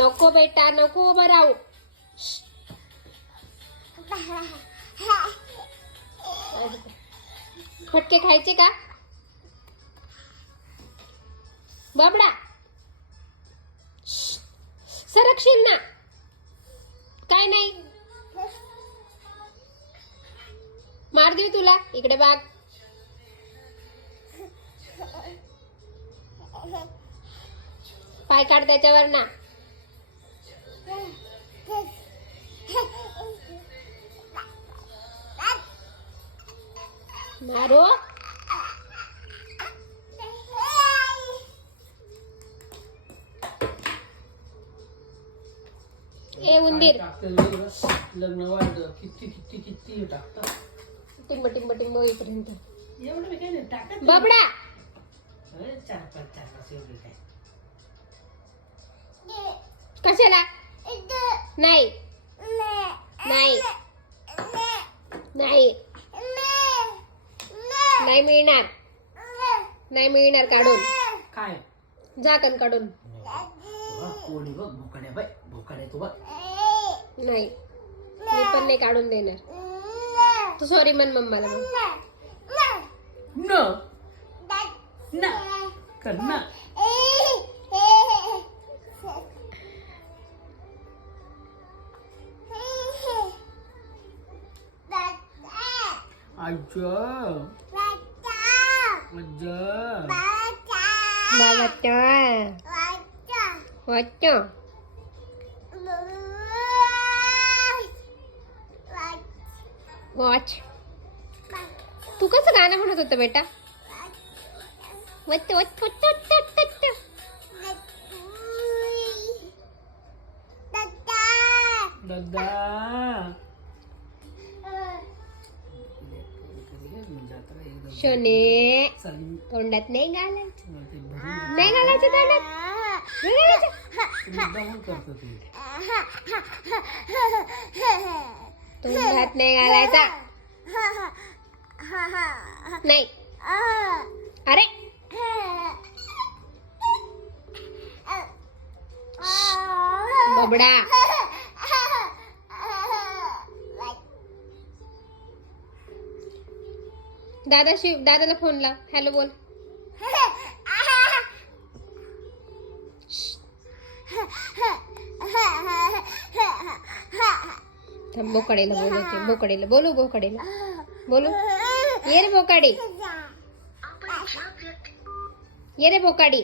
नको बेटा नको उभं राहू. फटके खायचे का बाबडा? सरकशील ना. काय नाही मार देऊ तुला. इकडे बघ. पाय काढ त्याच्यावर ना. मारो. ए उंदीर. लग्न वाढलं किती किती किती टाकतात. टिंब टिंब टिंब होईपर्यंत. एवढं मी काय नाही टाकत. बाबडा 4-5 एवढे काय. कशाला नाही नाही नाही नाही मिळणार. नाही मिळणार. काढून काय झाकण काढून. कोणी बघ भोकाड्या बाय भोकाड्या तू बघ. नाही मी पण नाही काढून देणार. तू सॉरी म्हण मम्माला. न न कर ना. आज्जा वॉच. तू कसं गाणं म्हणत होतं बेटा? वच्च वच्च वच्च वच्च वच्च. दादा शोने तोंडात नाही घालायचं. नाही घालायचं तोंडात. नाही घालायचं. तोंडात नाही घालायचा. नाही. अरे बबडा. दादाला फोन लाव. हॅलो बोल. बोकडेला बोलवते. बोकडेला बोलू. बोकडेला बोलू. ये रे बोकाडी. ये रे बोकाडी.